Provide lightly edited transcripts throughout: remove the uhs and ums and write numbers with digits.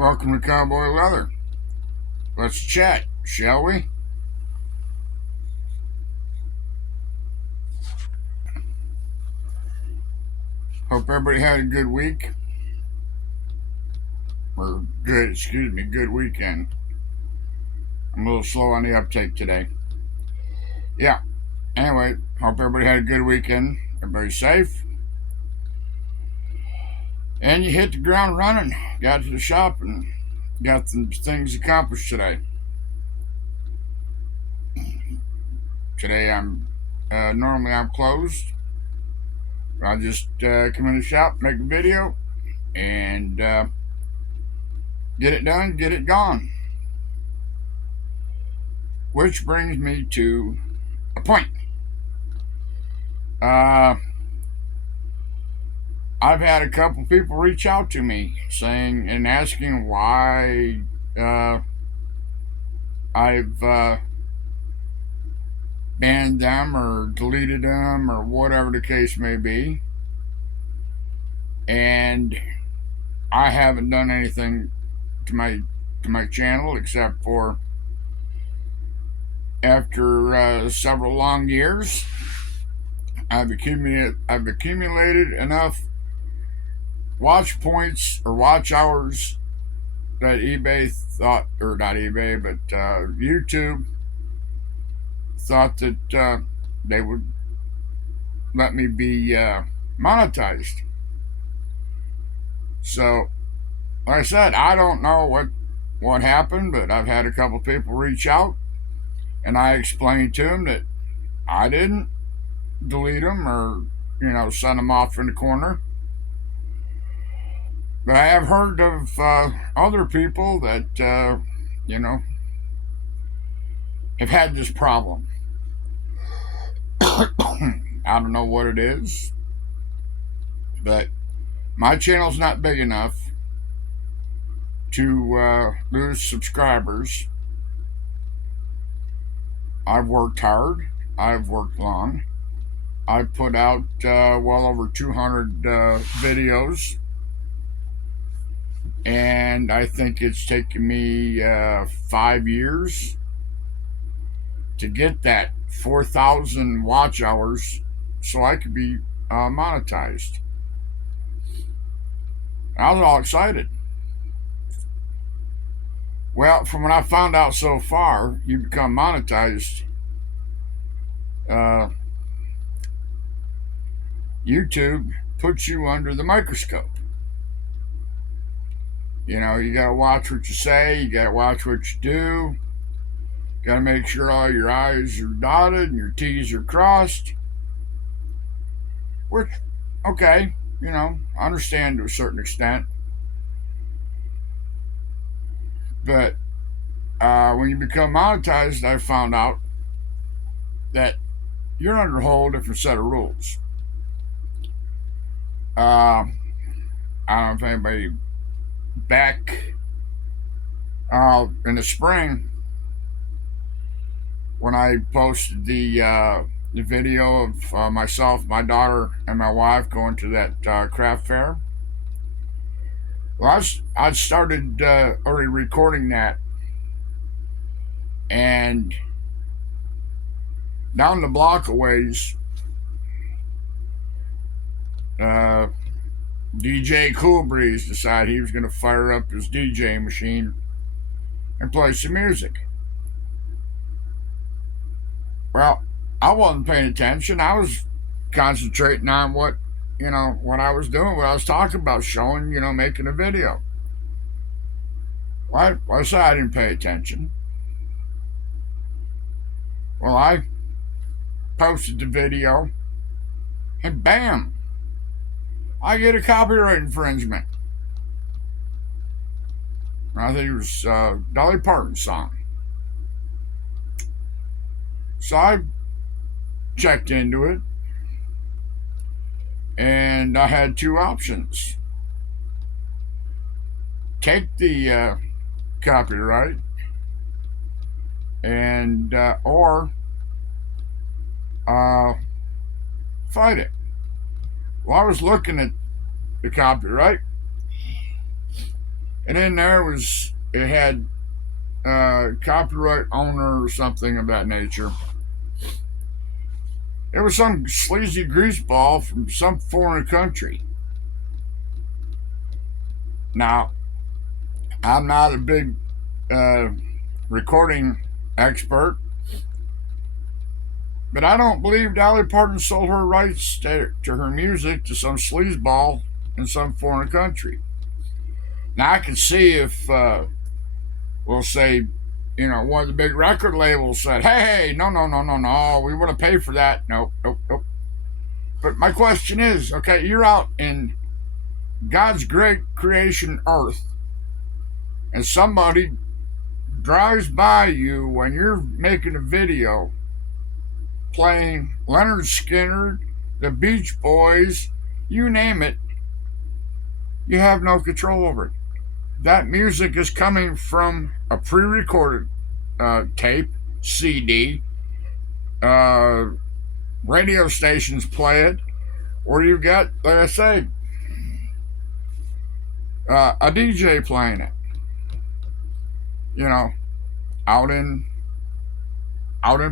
Welcome to Cowboy Leather. Let's chat, shall we? Hope everybody had a good week. Or good weekend. I'm a little slow on the uptake today. Yeah, anyway, hope everybody had a good weekend. Everybody's safe. And you hit the ground running. Got to the shop and got some things accomplished today. Today normally I'm closed. I just come in the shop, make a video, and get it done, get it gone. Which brings me to a point. I've had a couple people reach out to me saying and asking why I've banned them or deleted them or whatever the case may be. And I haven't done anything to my channel except for after several long years, I've accumulated enough watch points or watch hours that eBay thought, or not eBay, but YouTube thought that they would let me be monetized. So, like I said, I don't know what happened, but I've had a couple people reach out, and I explained to them that I didn't delete them or send them off in the corner. But I have heard of other people that have had this problem. I don't know what it is, but my channel's not big enough to lose subscribers. I've worked hard. I've worked long. I've put out well over 200 videos. And I think it's taken me 5 years to get that 4,000 watch hours so I could be monetized. I was all excited. Well, from what I found out so far, you become monetized. YouTube puts you under the microscope. You gotta watch what you say, you gotta watch what you do, gotta make sure all your I's are dotted and your T's are crossed. Which, okay, I understand to a certain extent. But when you become monetized, I found out that you're under a whole different set of rules. I don't know if anybody back in the spring when I posted the video of myself, my daughter, and my wife going to that craft fair. Well, I started already recording that, and down the block a ways, DJ Cool Breeze decided he was going to fire up his DJ machine and play some music. Well, I wasn't paying attention. I was concentrating on what I was doing, what I was talking about, showing, making a video. Well, I said I didn't pay attention. Well, I posted the video, and bam, I get a copyright infringement. I think it was Dolly Parton's song. So I checked into it, and I had two options. Take the copyright and or fight it. Well, I was looking at the copyright, And in there was, it had copyright owner or something of that nature. It was some sleazy greaseball from some foreign country. Now, I'm not a big uh, recording expert, but I don't believe Dolly Parton sold her rights to her music to some sleazeball in some foreign country. Now, I can see if, we'll say, one of the big record labels said, hey, no, no, no, no, no, we want to pay for that. Nope, nope, nope. But my question is, okay, you're out in God's great creation earth, and somebody drives by you when you're making a video playing Leonard Skinner, the Beach Boys, you name it, you have no control over it. That music is coming from a pre recorded tape, CD, uh, radio stations play it, or you've got, like I say, a DJ playing it, you know, out in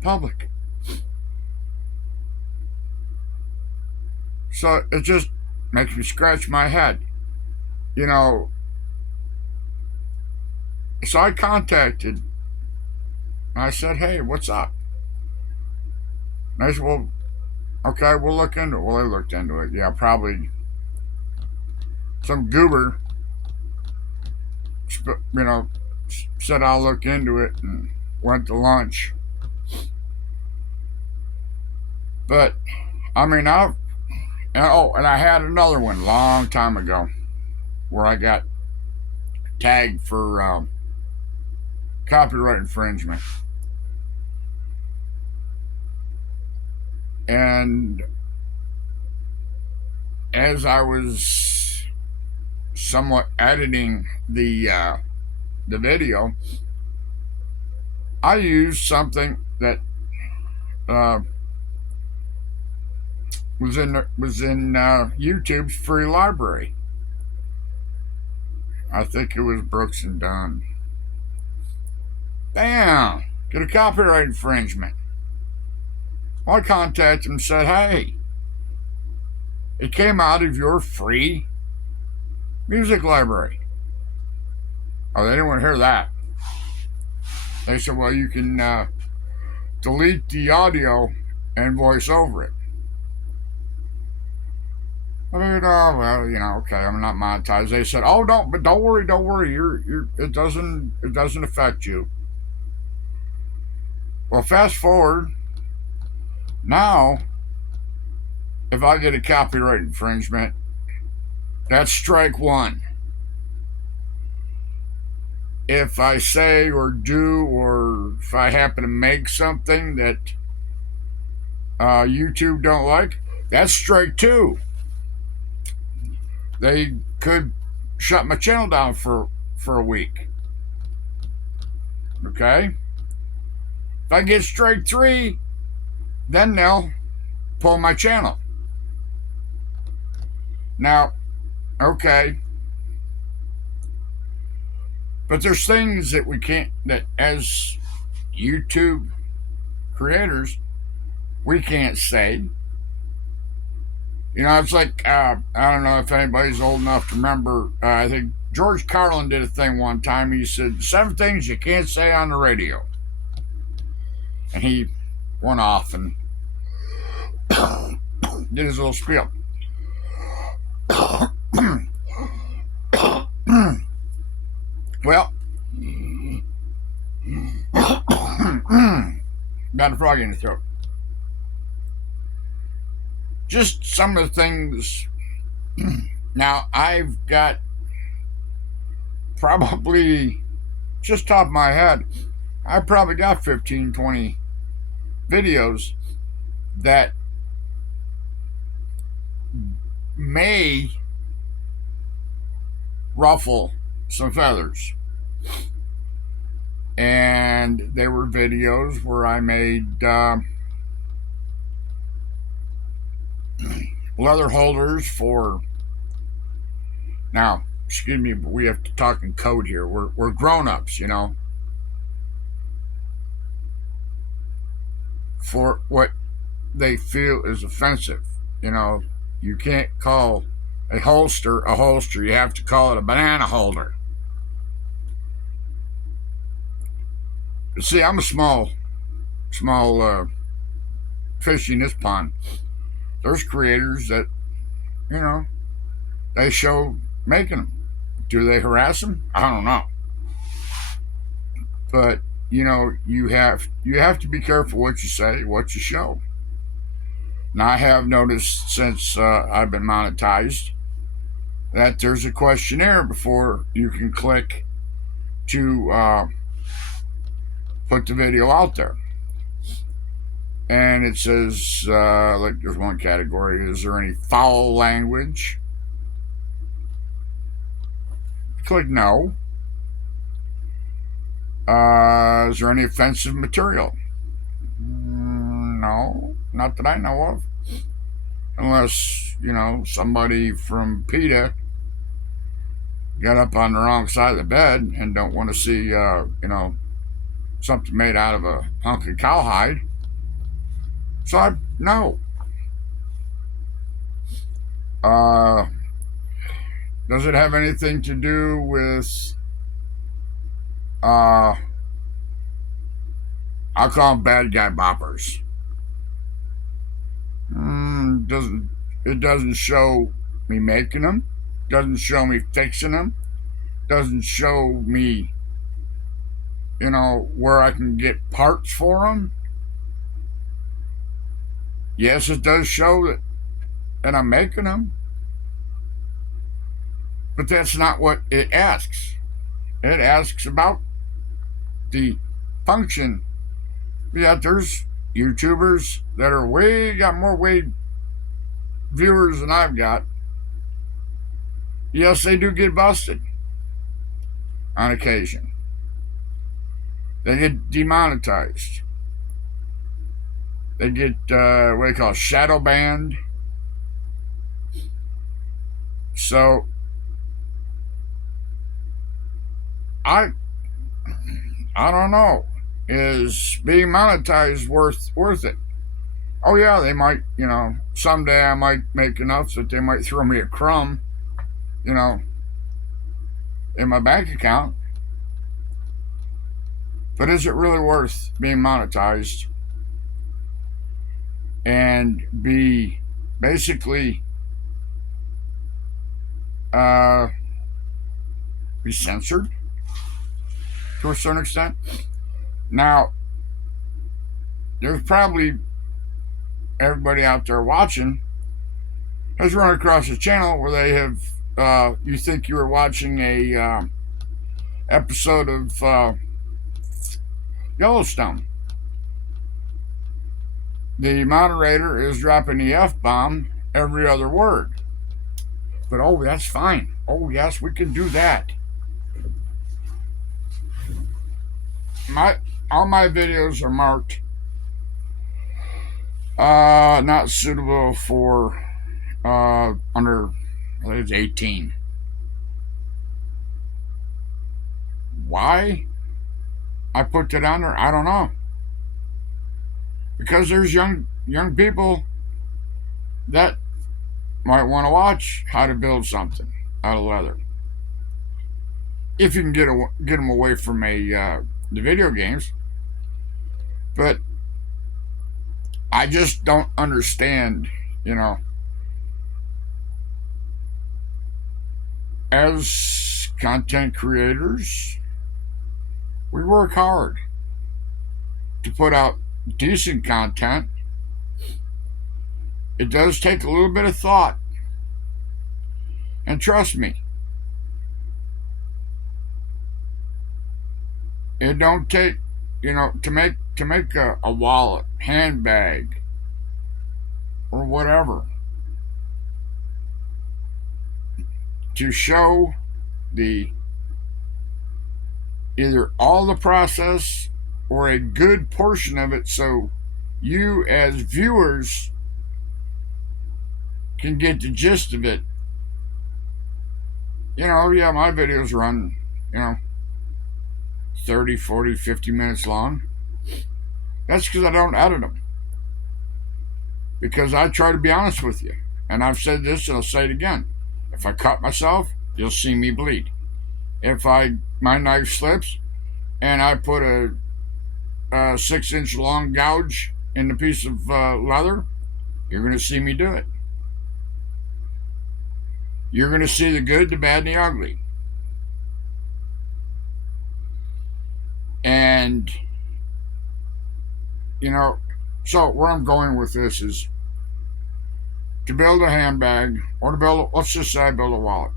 public. So it just makes me scratch my head. You know, so I contacted, I said, hey, what's up? And I said, well, okay, we'll look into it. Well, they looked into it. Yeah, probably some goober, said I'll look into it and went to lunch. But, I mean, and I had another one a long time ago where I got tagged for copyright infringement. And as I was somewhat editing the video, I used something that was in YouTube's free library. I think it was Brooks and Dunn. Bam! Get a copyright infringement. I contacted him and said, hey, it came out of your free music library. Oh, they didn't want to hear that. They said, well, you can delete the audio and voice over it. I mean, well, okay, I'm not monetized. They said, oh, don't worry, it doesn't affect you. Well, fast forward. Now, if I get a copyright infringement, that's strike one. If I say or do, or if I happen to make something that YouTube don't like, that's strike two. They could shut my channel down for a week. Okay? If I get strike three, then they'll pull my channel. Now, okay. But there's things that we can't, that as YouTube creators, we can't say. It's like, I don't know if anybody's old enough to remember, I think George Carlin did a thing one time. He said, 7 things you can't say on the radio. And he went off and did his little spiel. Well, got a frog in the throat. Just some of the things. Now, I've got probably, just top of my head, I probably got 15, 20 videos that may ruffle some feathers. And they were videos where I made leather holders for, now, excuse me, but we have to talk in code here. We're grown-ups, you know, for what they feel is offensive. You know, you can't call a holster a holster. You have to call it a banana holder. But see, I'm a small fish in this pond. There's creators that, you know, they show making them. Do they harass them? I don't know. But you know, you have to be careful what you say, what you show. Now, I have noticed since I've been monetized that there's a questionnaire before you can click to put the video out there. And it says, like, there's one category: is there any foul language? Click no. Is there any offensive material? No, not that I know of. Unless, you know, somebody from PETA got up on the wrong side of the bed and don't want to see, you know, something made out of a hunk of cowhide. So no. Does it have anything to do with, I'll call them bad guy boppers? It doesn't show me making them. Doesn't show me fixing them. Doesn't show me, you know, where I can get parts for them. Yes, it does show that I'm making them. But that's not what it asks. It asks about the function. Yeah, there's YouTubers that are got more viewers than I've got. Yes, they do get busted on occasion. They get demonetized. They get what they call shadow banned. So I don't know. Is being monetized worth it? Oh yeah, they might, you know, someday I might make enough that they might throw me a crumb, you know, in my bank account. But is it really worth being monetized and be basically be censored to a certain extent? Now, there's probably everybody out there watching has run across a channel where they have, you think you were watching a episode of Yellowstone. The moderator is dropping the F-bomb every other word. But oh, that's fine. Oh yes, we can do that. All my videos are marked not suitable for under, I think it's 18. Why I put that on there, I don't know. Because there's young people that might want to watch how to build something out of leather. If you can get them away from the video games. But I just don't understand, you know, as content creators, we work hard to put out decent content. It does take a little bit of thought. And trust me, it don't take, you know, to make a wallet, handbag, or whatever, to show the either all the process or a good portion of it, so you as viewers can get the gist of it. Yeah, my videos run, 30, 40, 50 minutes long. That's because I don't edit them. Because I try to be honest with you. And I've said this and I'll say it again. If I cut myself, you'll see me bleed. If my knife slips and I put a 6-inch long gouge in the piece of leather, you're going to see me do it. You're going to see the good, the bad, and the ugly. And, so where I'm going with this is to build a handbag or let's just say I build a wallet.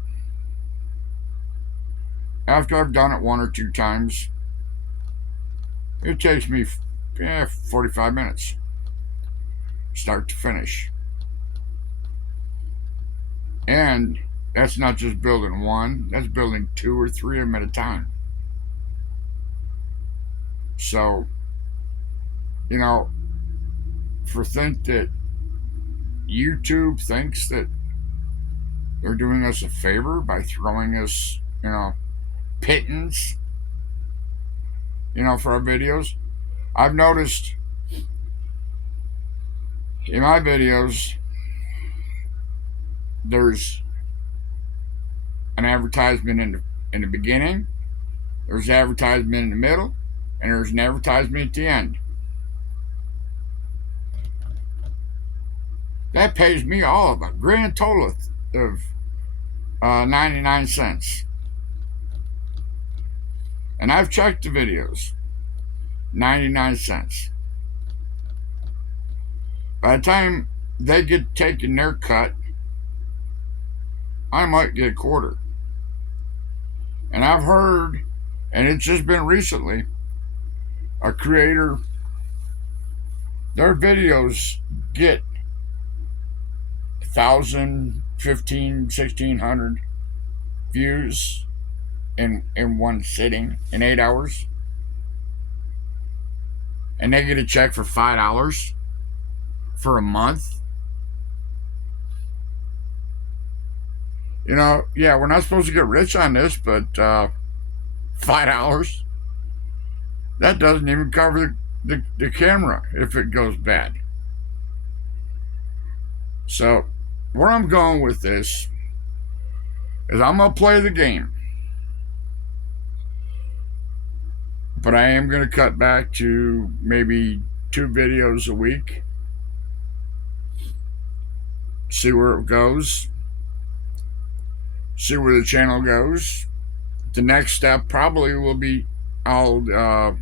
After I've done it 1 or 2 times, it takes me 45 minutes, start to finish. And that's not just building one, that's building 2 or 3 of them at a time. So, think that YouTube thinks that they're doing us a favor by throwing us, pittance, for our videos. I've noticed in my videos, there's an advertisement in the beginning, there's an advertisement in the middle, and there's an advertisement at the end. That pays me all of a grand total of 99 cents. And I've checked the videos. 99 cents. By the time they get taken their cut, I might get a quarter. And I've heard, and it's just been recently, a creator, their videos get 1,000, 1,500, 1,600 views in one sitting in 8 hours. And they get a check for $5 for a month. We're not supposed to get rich on this, but $5, that doesn't even cover the camera if it goes bad. So where I'm going with this is I'm going to play the game. But I am going to cut back to maybe 2 videos a week. See where it goes. See where the channel goes. The next step probably will be I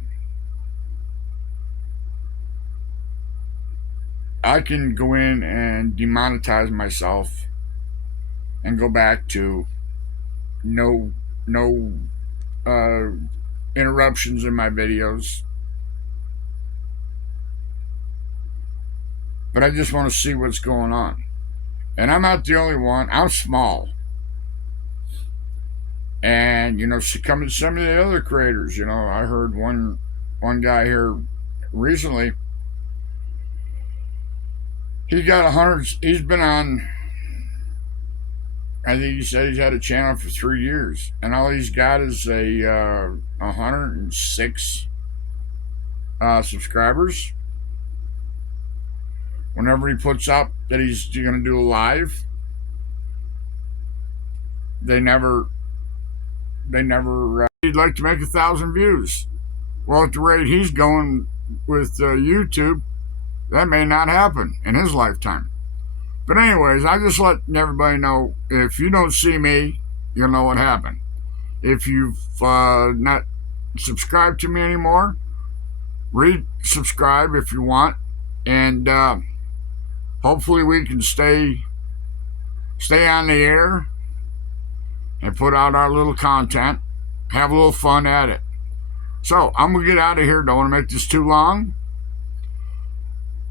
can go in and demonetize myself and go back to no interruptions in my videos. But I just want to see what's going on. And I'm not the only one. I'm small. And, coming to some of the other creators, I heard one guy here recently, he got 100, he's been on, I think he said he's had a channel for 3 years, and all he's got is 106 subscribers. Whenever he puts up that he's going to do a live, they never he'd like to make 1,000 views. Well, at the rate he's going with YouTube, that may not happen in his lifetime. But anyways, I just letting everybody know, if you don't see me, you'll know what happened. If you've not subscribed to me anymore, resubscribe if you want, and hopefully we can stay on the air and put out our little content, have a little fun at it. So I'm gonna get out of here. Don't want to make this too long.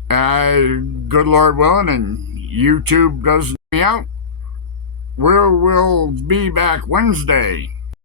Good Lord willing, and YouTube doesn't me out, we'll be back Wednesday